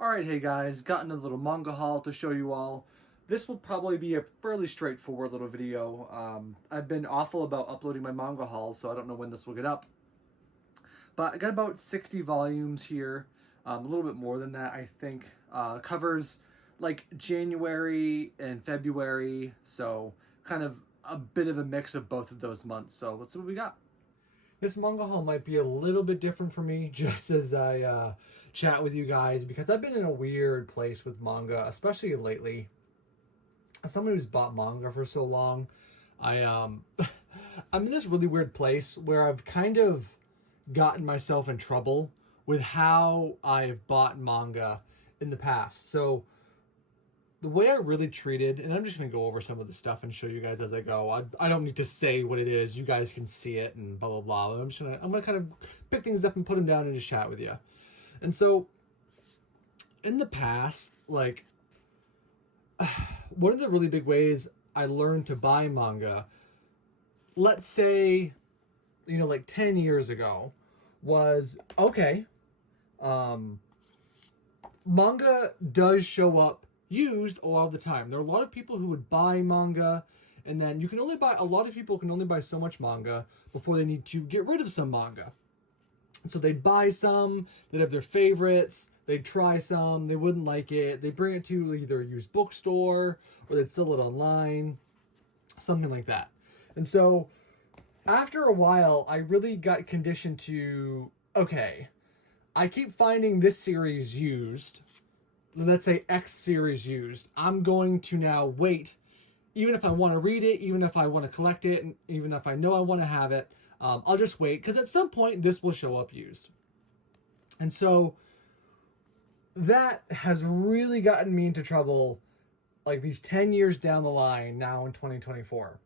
Alright, hey guys, got another little manga haul to show you all. This will probably be a fairly straightforward little video. I've been awful about uploading my manga hauls, so I don't know when this will get up. But I got about 60 volumes here, a little bit more than that, I think. Covers like January and February, so kind of a bit of a mix of both of those months. So let's see what we got. This manga haul might be a little bit different for me just as I chat with you guys because I've been in a weird place with manga, especially lately. As someone who's bought manga for so long, I I'm in this really weird place where I've kind of gotten myself in trouble with how I've bought manga in the past. So the way I really treated, and I'm just going to go over some of the stuff and show you guys as I go. I don't need to say what it is. You guys can see it and blah, blah, blah. I'm going to kind of pick things up and put them down and just chat with you. And so in the past, like one of the really big ways I learned to buy manga, let's say, like 10 years ago, was okay. Manga does show up used a lot of the time. There are a lot of people who would buy manga, and then a lot of people can only buy so much manga before they need to get rid of some manga. So they'd buy some, they'd have their favorites, they'd try some, they wouldn't like it, they bring it to either a used bookstore or they'd sell it online, something like that. And so after a while, I really got conditioned to, okay, I keep finding this series used, let's say X series used. I'm going to now wait, even if I want to read it, even if I want to collect it, and even if I know I want to have it, I'll just wait because at some point this will show up used. And so that has really gotten me into trouble like these 10 years down the line now in 2024.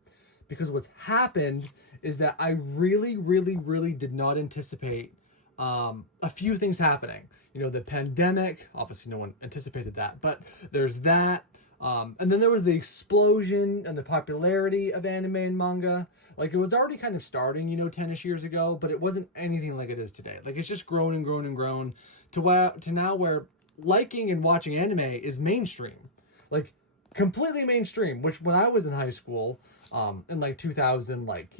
Because what's happened is that I really, really, really did not anticipate a few things happening. The pandemic, obviously no one anticipated that, but there's that. And then there was the explosion and the popularity of anime and manga. Like it was already kind of starting, 10-ish years ago, but it wasn't anything like it is today. Like it's just grown and grown and grown to now where liking and watching anime is mainstream. Like completely mainstream, which when I was in high school, in like 2000, like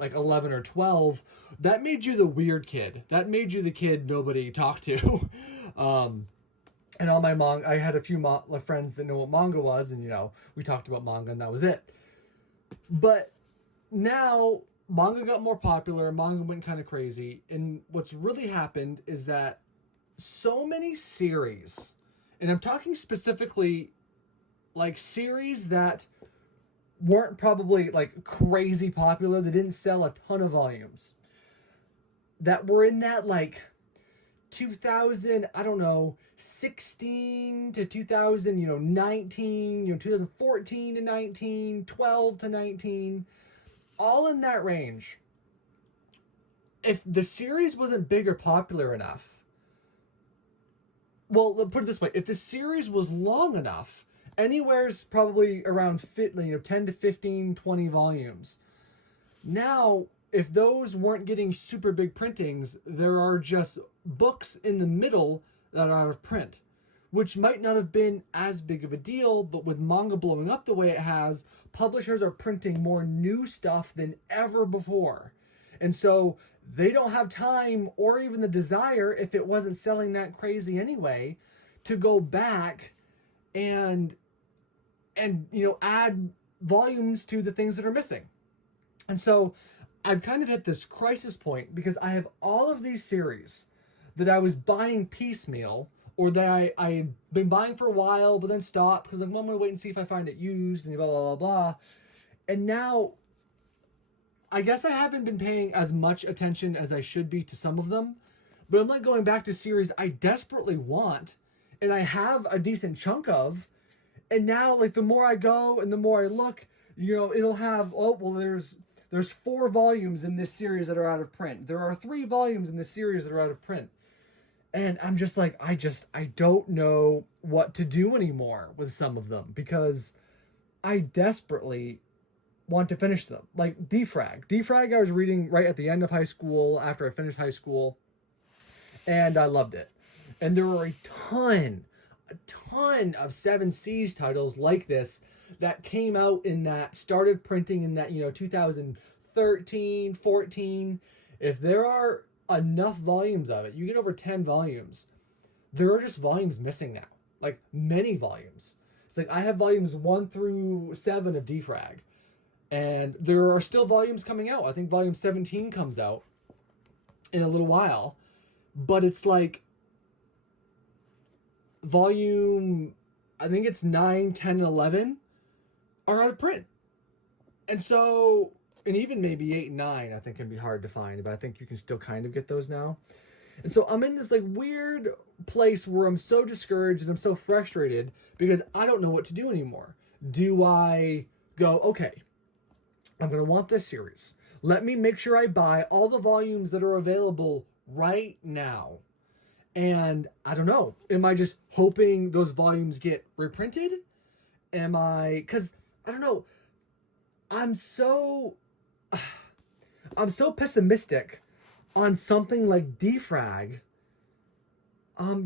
11 or 12, that made you the weird kid. That made you the kid nobody talked to. And all my manga, I had a few friends that know what manga was, and we talked about manga, and that was it. But now manga got more popular, manga went kind of crazy, and what's really happened is that so many series, and I'm talking specifically like series that weren't probably like crazy popular, they didn't sell a ton of volumes, that were in that like 2000, I don't know, 16 to 2000, 19, 2014 to 19, 12 to 19, all in that range. If the series wasn't big or popular enough, well, let's put it this way, if the series was long enough, anywhere's probably around 10 to 15, 20 volumes. Now, if those weren't getting super big printings, there are just books in the middle that are out of print, which might not have been as big of a deal, but with manga blowing up the way it has, publishers are printing more new stuff than ever before. And so they don't have time or even the desire, if it wasn't selling that crazy anyway, to go back and add volumes to the things that are missing. And so I've kind of hit this crisis point because I have all of these series that I was buying piecemeal, or that I had been buying for a while but then stopped because I'm going to wait and see if I find it used and blah, blah, blah, blah. And now I guess I haven't been paying as much attention as I should be to some of them, but I'm like going back to series I desperately want and I have a decent chunk of. And now, like, the more I go and the more I look, it'll have, there's 4 volumes in this series that are out of print. There are 3 volumes in this series that are out of print. And I'm just like, I don't know what to do anymore with some of them because I desperately want to finish them. Like Defrag. Defrag I was reading right at the end of high school, after I finished high school, and I loved it. And there are a ton of Seven Seas titles like this that came out in that started printing in that 2013, 14. If there are enough volumes of it, you get over 10 volumes. There are just volumes missing now, like many volumes. It's like I have volumes 1 through 7 of Defrag, and there are still volumes coming out. I think volume 17 comes out in a little while, but it's like volume, I think it's 9, 10, and 11 are out of print. And so, and even maybe 8 and 9 I think can be hard to find, but I think you can still kind of get those now. And so I'm in this like weird place where I'm so discouraged and I'm so frustrated because I don't know what to do anymore. Do I go, okay, I'm going to want this series. Let me make sure I buy all the volumes that are available right now. And I don't know. Am I just hoping those volumes get reprinted? Because I don't know. I'm so pessimistic on something like Defrag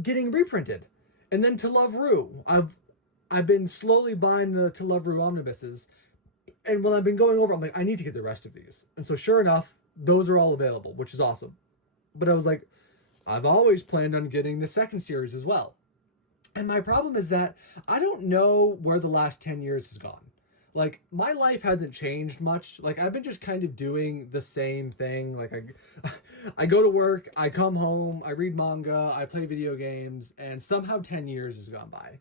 getting reprinted. And then To Love Rue. I've been slowly buying the To Love Rue omnibuses. And when I've been going over, I'm like, I need to get the rest of these. And so sure enough, those are all available, which is awesome. But I was like, I've always planned on getting the second series as well. And my problem is that I don't know where the last 10 years has gone. Like, my life hasn't changed much. Like, I've been just kind of doing the same thing. Like, I go to work, I come home, I read manga, I play video games, and somehow 10 years has gone by.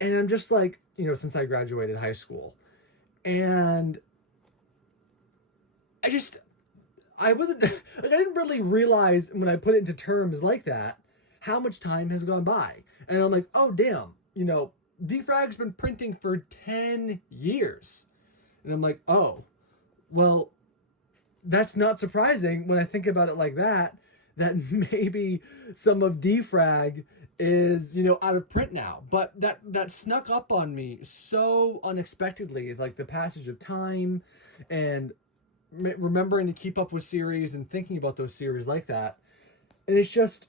And I'm just like, since I graduated high school. And I wasn't, like, I didn't really realize when I put it into terms like that, how much time has gone by. And I'm like, oh, damn, Defrag's been printing for 10 years. And I'm like, oh, well, that's not surprising when I think about it like that maybe some of Defrag is, out of print now. But that snuck up on me so unexpectedly, like the passage of time and remembering to keep up with series and thinking about those series like that. And it's just,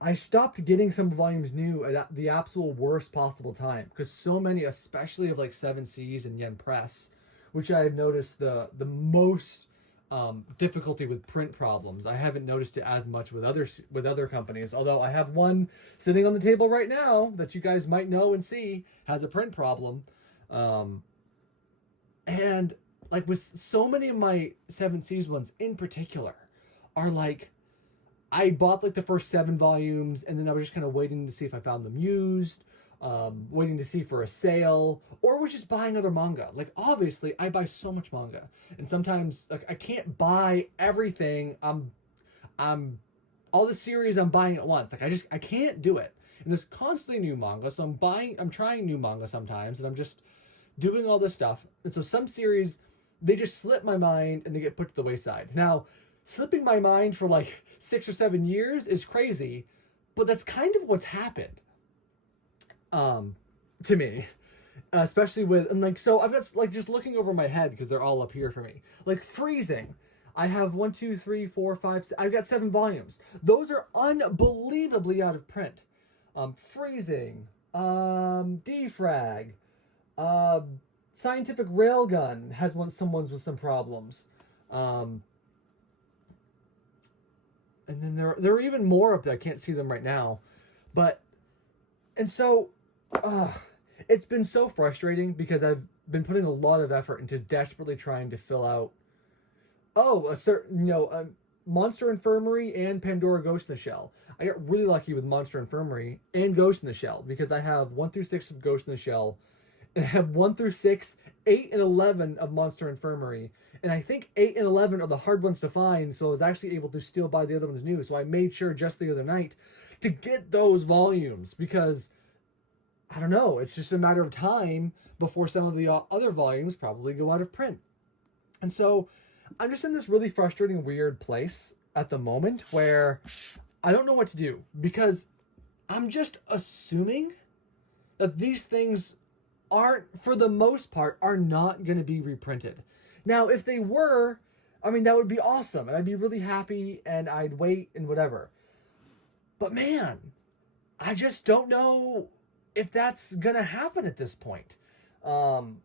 I stopped getting some volumes new at the absolute worst possible time because so many, especially of like Seven Seas and Yen Press, which I have noticed the most difficulty with print problems. I haven't noticed it as much with other companies, although I have one sitting on the table right now that you guys might know and see has a print problem. And like with so many of my Seven Seas ones in particular are like, I bought like the first 7 volumes and then I was just kind of waiting to see if I found them used, waiting to see for a sale, or was just buying other manga. Like obviously I buy so much manga and sometimes like I can't buy everything. I'm all the series I'm buying at once. Like I can't do it. And there's constantly new manga. So I'm trying new manga sometimes and I'm just doing all this stuff. And so some series, they just slip my mind and they get put to the wayside. Now, slipping my mind for like 6 or 7 years is crazy, but that's kind of what's happened to me, especially with, and like, so I've got like just looking over my head because they're all up here for me, like Freezing. I have 1, 2, 3, 4, 5, 6, I've got 7 volumes. Those are unbelievably out of print. Freezing, Defrag, Scientific Railgun has some ones with some problems. And then there are even more up there. I can't see them right now. And so, it's been so frustrating because I've been putting a lot of effort into desperately trying to fill out, a certain, Monster Infirmary and Pandora Ghost in the Shell. I got really lucky with Monster Infirmary and Ghost in the Shell because I have 1 through 6 of Ghost in the Shell, and I have 1 through 6, 8, and 11 of Monster Infirmary. And I think 8 and 11 are the hard ones to find, so I was actually able to still buy the other ones new. So I made sure just the other night to get those volumes because, I don't know, it's just a matter of time before some of the other volumes probably go out of print. And so I'm just in this really frustrating, weird place at the moment where I don't know what to do because I'm just assuming that these things for the most part, are not going to be reprinted. Now, if they were, I mean, that would be awesome, and I'd be really happy, and I'd wait, and whatever. But man, I just don't know if that's gonna happen at this point. Um,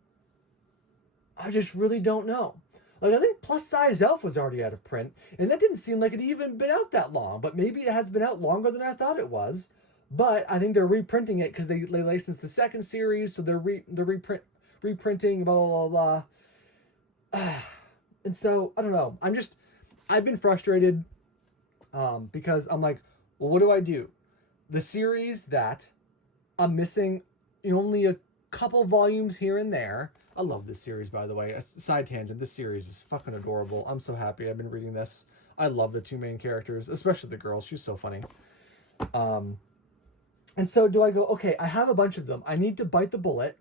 I just really don't know. Like, I think Plus Size Elf was already out of print, and that didn't seem like it even been out that long. But maybe it has been out longer than I thought it was. But I think they're reprinting it because they licensed the second series, so they're reprinting blah blah blah blah. And so I don't know. I've been frustrated because I'm like, well, what do I do? The series that I'm missing only a couple volumes here and there. I love this series, by the way. A side tangent. This series is fucking adorable. I'm so happy I've been reading this. I love the two main characters, especially the girl. She's so funny. And so do I go, okay, I have a bunch of them. I need to bite the bullet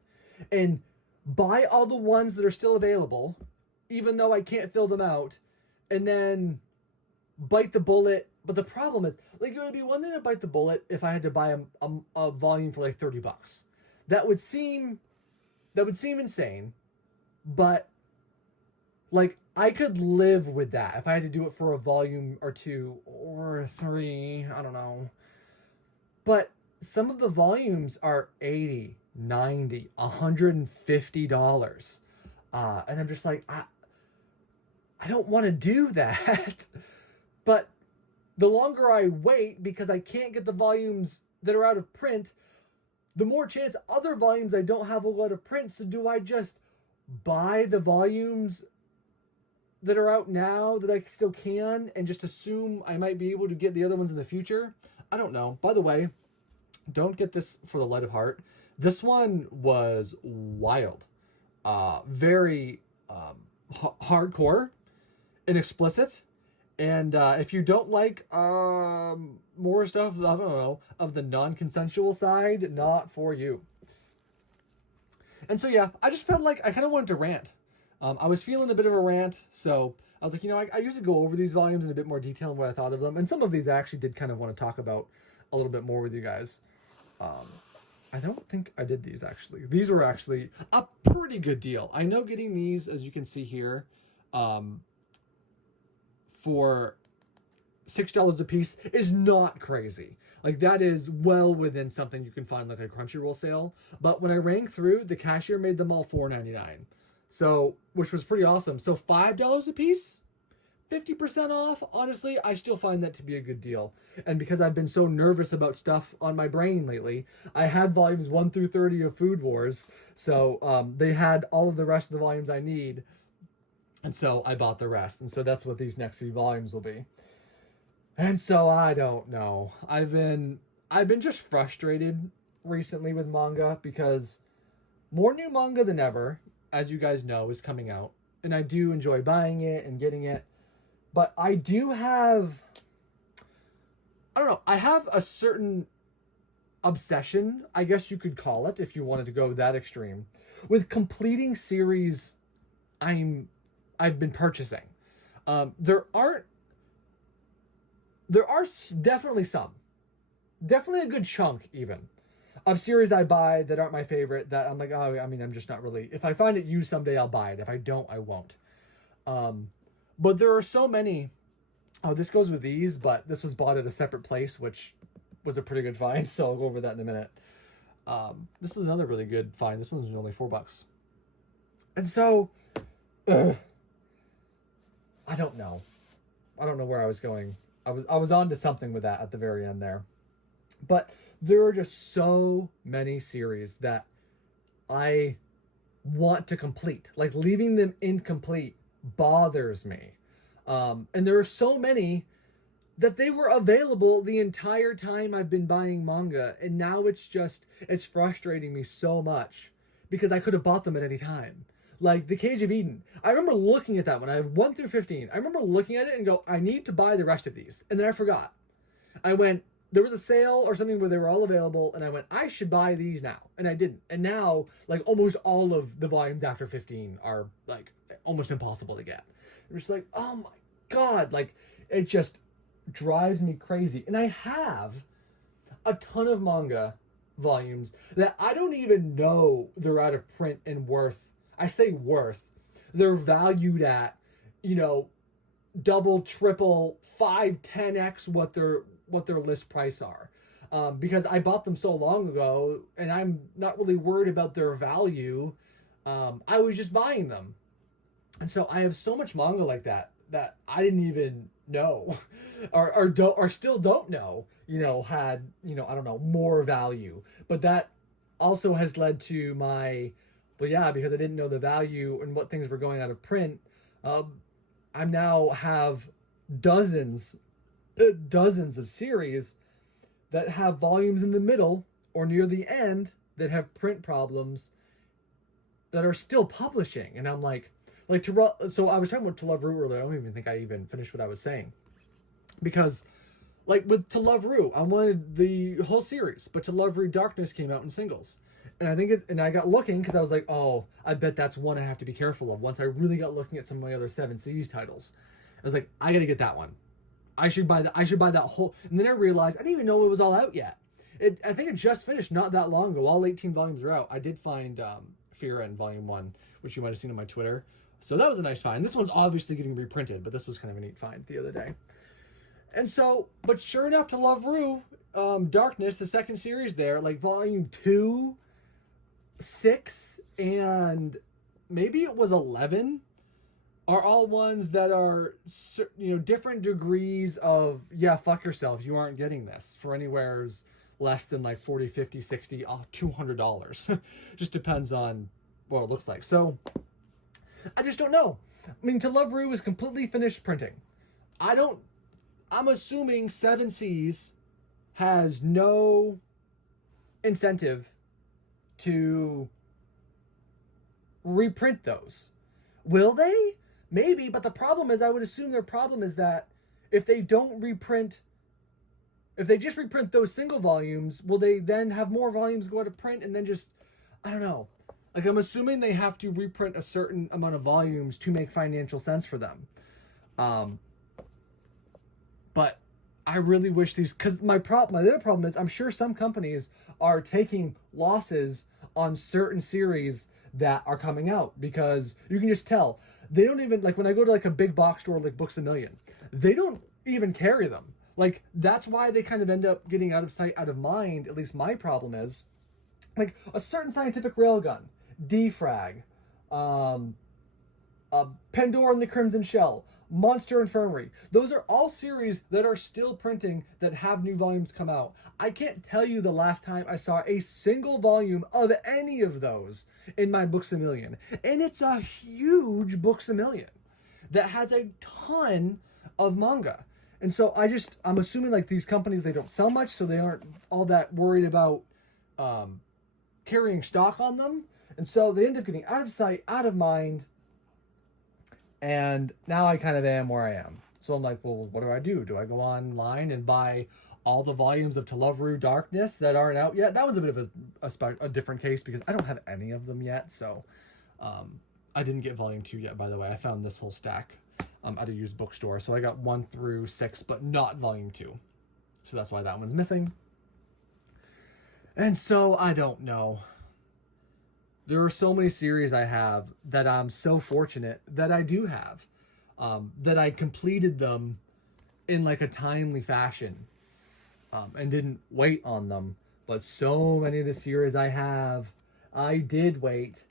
and buy all the ones that are still available, even though I can't fill them out, and then bite the bullet. But the problem is, like, it would be one thing to bite the bullet if I had to buy a volume for like $30. That would seem insane, but like I could live with that if I had to do it for a volume or two or three. I don't know. But some of the volumes are $80, $90, $150. And I'm just like, I don't want to do that. But the longer I wait, because I can't get the volumes that are out of print, the more chance other volumes I don't have a lot of print. So do I just buy the volumes that are out now that I still can and just assume I might be able to get the other ones in the future? I don't know. By the way, don't get this for the light of heart. This one was wild. Very hardcore and explicit. And if you don't like more stuff, I don't know, of the non-consensual side, not for you. And so, yeah, I just felt like I kind of wanted to rant. I was feeling a bit of a rant, so I was like, I usually go over these volumes in a bit more detail and what I thought of them. And some of these I actually did kind of want to talk about a little bit more with you guys. I don't think I did these, actually. These were actually a pretty good deal. I know getting these, as you can see here, for $6 a piece is not crazy. Like, that is well within something you can find like a Crunchyroll sale. But when I rang through, the cashier made them all $4.99. So, which was pretty awesome. So $5 a piece, 50% off. Honestly, I still find that to be a good deal. And because I've been so nervous about stuff on my brain lately, I had volumes 1 through 30 of Food Wars. So they had all of the rest of the volumes I need. And so I bought the rest. And so that's what these next few volumes will be. And so I don't know. I've been just frustrated recently with manga because more new manga than ever, as you guys know, is coming out. And I do enjoy buying it and getting it. But I do have, I don't know, I have a certain obsession, I guess you could call it, if you wanted to go that extreme, with completing series I've been purchasing. There are definitely definitely a good chunk even, of series I buy that aren't my favorite that I'm like, oh, I mean, I'm just not really, if I find it used someday, I'll buy it. If I don't, I won't. But there are so many, this goes with these, but this was bought at a separate place, which was a pretty good find, so I'll go over that in a minute. This is another really good find. This one's only $4. And so, I don't know where I was going. I was on to something with that at the very end there. But there are just so many series that I want to complete. Like, leaving them incomplete bothers me. And there are so many that they were available the entire time I've been buying manga. And now it's frustrating me so much because I could have bought them at any time. Like the Cage of Eden. I remember looking at that one. I have 1 through 15. I remember looking at it and go, I need to buy the rest of these. And then I forgot. There was a sale or something where they were all available, and I went, I should buy these now. And I didn't. And now, like, almost all of the volumes after 15 are, like, almost impossible to get. I'm just like, oh my God. Like, it just drives me crazy. And I have a ton of manga volumes that I don't even know they're out of print and worth. I say worth. They're valued at, double, triple, 5, 10x what what their list price are. Because I bought them so long ago and I'm not really worried about their value. I was just buying them. And so I have so much manga like that I didn't even know or still don't know, had, I don't know, more value. But that also has led to my, well, yeah, because I didn't know the value and what things were going out of print. I now have dozens of series that have volumes in the middle or near the end that have print problems that are still publishing. And I'm like so I was talking about To Love Ru earlier. I don't even think I even finished what I was saying. Because, like, with To Love Ru, I wanted the whole series, but To Love Ru Darkness came out in singles. And I got looking because I was like, oh, I bet that's one I have to be careful of. Once I really got looking at some of my other 7 Seas titles, I was like, I got to get that one. I should buy that whole. And then I realized I didn't even know it was all out yet. I think it just finished not that long ago. All 18 volumes are out. I did find Fear in Volume 1, which you might have seen on my Twitter. So that was a nice find. This one's obviously getting reprinted, but this was kind of a neat find the other day. And so, but sure enough, To Love Ru, Darkness, the second series there, like Volume 2, 6, and maybe it was 11, are all ones that are, different degrees of, yeah, fuck yourself, you aren't getting this for anywhere less than like 40, 50, 60, $200. Just depends on what it looks like. So I just don't know. I mean, To Love Ru is completely finished printing. I'm assuming 7 Seas has no incentive to reprint those. Will they? Maybe, but the problem is, I would assume their problem is that if they just reprint those single volumes, will they then have more volumes go out of print and then just, I don't know. Like, I'm assuming they have to reprint a certain amount of volumes to make financial sense for them. But I really wish these, because my other problem is I'm sure some companies are taking losses on certain series that are coming out, because you can just tell they don't even, like, when I go to like a big box store like Books A Million, they don't even carry them. Like, that's why they kind of end up getting out of sight, out of mind. At least my problem is, like, a certain scientific railgun, Defrag, Pandora and the Crimson Shell, Monster Infirmary. Those are all series that are still printing, that have new volumes come out. I can't tell you the last time I saw a single volume of any of those in my Books A Million. And it's a huge Books A Million that has a ton of manga. And so I'm assuming, like, these companies, they don't sell much, so they aren't all that worried about carrying stock on them. And so they end up getting out of sight, out of mind. And now I kind of am where I am. So I'm like, well, what do? Do I go online and buy all the volumes of To Love Ru Darkness that aren't out yet? That was a bit of a different case, because I don't have any of them yet. So I didn't get Volume 2 yet, by the way. I found this whole stack at a used bookstore. So I got 1 through 6, but not Volume 2. So that's why that one's missing. And so I don't know. There are so many series I have that I'm so fortunate that I do have, that I completed them in like a timely fashion, and didn't wait on them. But so many of the series I did wait,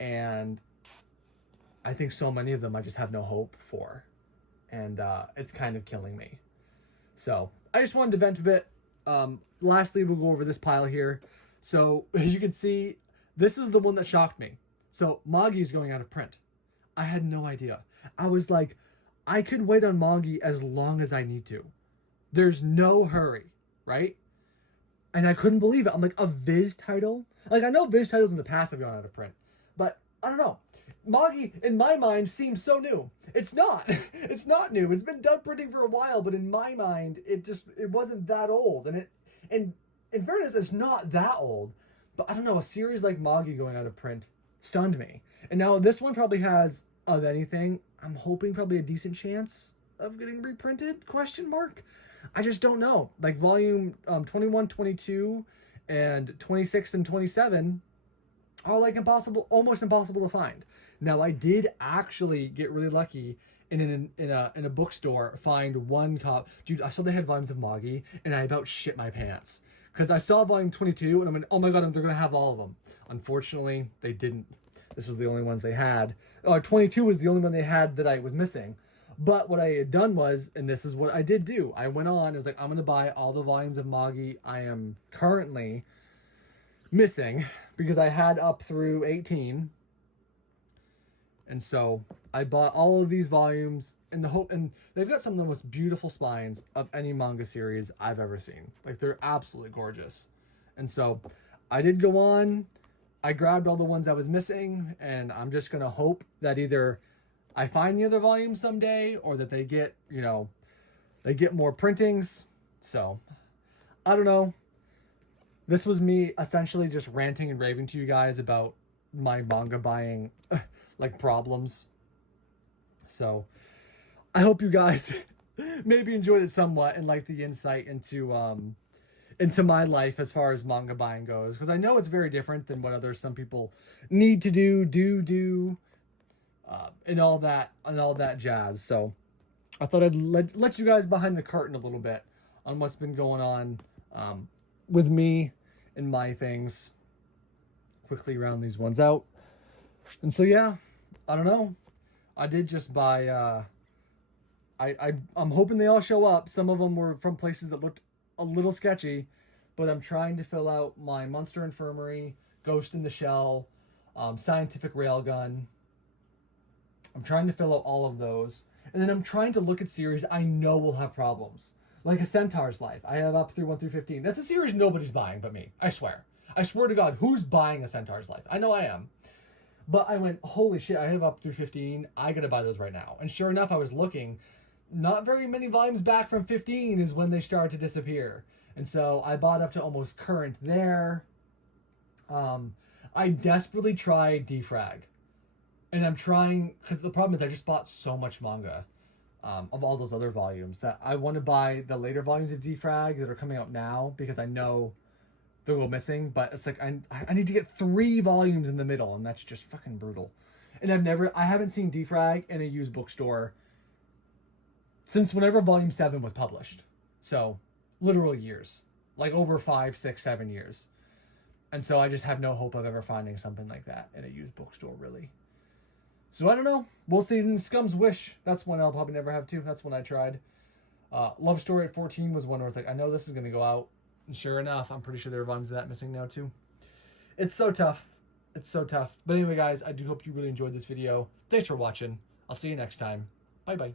and I think so many of them I just have no hope for, and it's kind of killing me. So I just wanted to vent a bit. Lastly, we'll go over this pile here. So as you can see, this is the one that shocked me. So Magi is going out of print. I had no idea. I was like, I could wait on Magi as long as I need to. There's no hurry, right? And I couldn't believe it. I'm like, a Viz title? Like, I know Viz titles in the past have gone out of print, but I don't know. Magi, in my mind, seems so new. It's not. It's not new. It's been done printing for a while, but in my mind, it wasn't that old. And in fairness, it's not that old. But I don't know, a series like Magi going out of print stunned me. And now this one probably has, of anything, I'm hoping probably a decent chance of getting reprinted, ? I just don't know. Like volume 21, 22, and 26 and 27 are like almost impossible to find. Now I did actually get really lucky in a bookstore find one cop. Dude, I saw they had volumes of Magi, and I about shit my pants. Because I saw volume 22, and I'm like, oh my god, they're going to have all of them. Unfortunately, they didn't. This was the only ones they had. 22 was the only one they had that I was missing. But what I had done was, and this is what I did do, I went on, I was like, I'm going to buy all the volumes of Magi I am currently missing, because I had up through 18. And so I bought all of these volumes in the hope, and they've got some of the most beautiful spines of any manga series I've ever seen. Like, they're absolutely gorgeous. And so I did go on, I grabbed all the ones I was missing, and I'm just going to hope that either I find the other volumes someday, or that they get, you know, they get more printings. So, I don't know. This was me essentially just ranting and raving to you guys about my manga buying, like, problems. So, I hope you guys maybe enjoyed it somewhat and liked the insight into my life as far as manga buying goes. Because I know it's very different than what some people need to do. And all that jazz. So I thought I'd let you guys behind the curtain a little bit on what's been going on with me and my things. Quickly round these ones out. And so yeah, I don't know. I did just buy I'm hoping they all show up. Some of them were from places that looked a little sketchy, but I'm trying to fill out my Monster Infirmary, Ghost in the Shell, Scientific Railgun. I'm trying to fill out all of those. And then I'm trying to look at series I know will have problems. Like A Centaur's Life. I have up through 1 through 15. That's a series nobody's buying but me. I swear. I swear to God, who's buying A Centaur's Life? I know I am. But I went, holy shit, I have up through 15. I gotta buy those right now. And sure enough, I was looking. Not very many volumes back from 15 is when they started to disappear. And so I bought up to almost current there. I desperately tried Defrag. And I'm trying, because the problem is I just bought so much manga of all those other volumes that I want to buy the later volumes of Defrag that are coming out now, because I know they're a little missing. But it's like I need to get 3 volumes in the middle, and that's just fucking brutal. And I haven't seen Defrag in a used bookstore since whenever volume 7 was published. So literal years, like over 5, 6, 7 years. And so I just have no hope of ever finding something like that in a used bookstore, really. So I don't know. We'll see. In Scum's Wish, that's one I'll probably never have too. That's one I tried. Love Story at 14 was one where I was like, I know this is going to go out. And sure enough, I'm pretty sure there are volumes of that missing now too. It's so tough. It's so tough. But anyway, guys, I do hope you really enjoyed this video. Thanks for watching. I'll see you next time. Bye-bye.